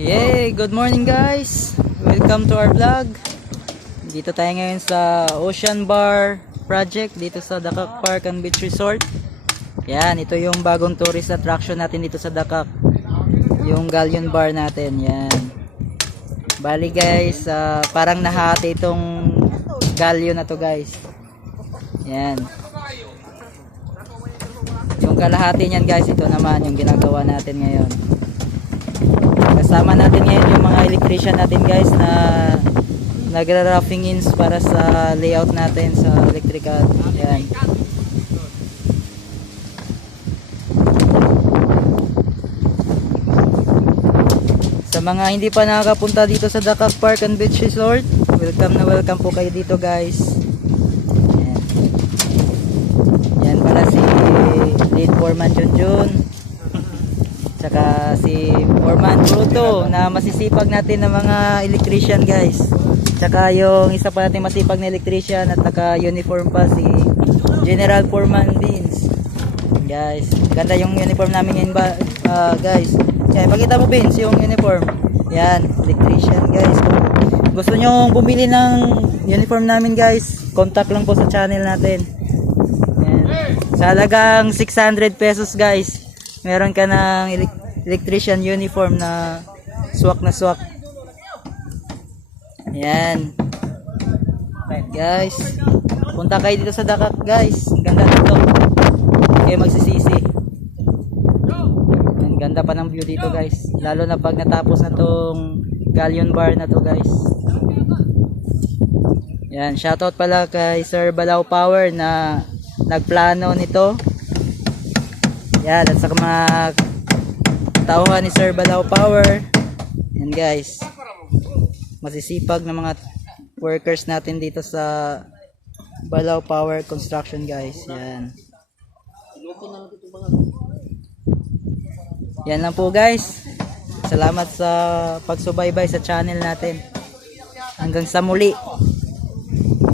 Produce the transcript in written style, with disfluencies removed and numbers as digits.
Yay! Good morning guys! Welcome to our vlog. Dito tayo ngayon sa Ocean Bar Project dito sa Dakak Park and Beach Resort. Yan, ito yung bagong tourist attraction natin dito sa Dakak. Yung Galleon Bar natin. Yan. Bali guys, parang nahati itong galleon na to guys. Yan. Yung kalahati niyan guys, ito naman yung ginagawa natin ngayon. Kasama natin ngayon yung mga electrician natin guys na nagra-roughing ins para sa layout natin sa electrical. Yan. Sa mga hindi pa nakakapunta dito sa Dakak Park and Beach Resort, welcome na welcome po kayo dito guys. Yan. Yan pala si Lead Foreman Junjun. Saka si Foreman Bruto na masisipag natin ng mga electrician guys. Saka yung isa pa natin masipag na electrician at naka-uniform pa si General Foreman Vince. Guys, ganda yung uniform namin ngayon ba, guys. Yan, pakita mo Vince yung uniform. Yan, electrician guys. Kung gusto nyo bumili ng uniform namin guys, contact lang po sa channel natin. Yan. Sa halagang 600 pesos guys, meron ka ng electrician uniform na swak na swak. Yan. Guys, punta kayo dito sa Dakak guys. Ang ganda dito. Hindi kayo magsisisi. Ang ganda pa ng view dito guys. Lalo na pag natapos na tong Galleon Bar na to guys. Yan, shoutout pala kay Sir Balao Power na nagplano nito. Yan, at sa mga tauhan ni Sir Balao Power. Yan guys, masisipag na mga workers natin dito sa Balao Power Construction guys. Yan. Yan lang po guys. Salamat sa pagsubaybay sa channel natin. Hanggang sa muli.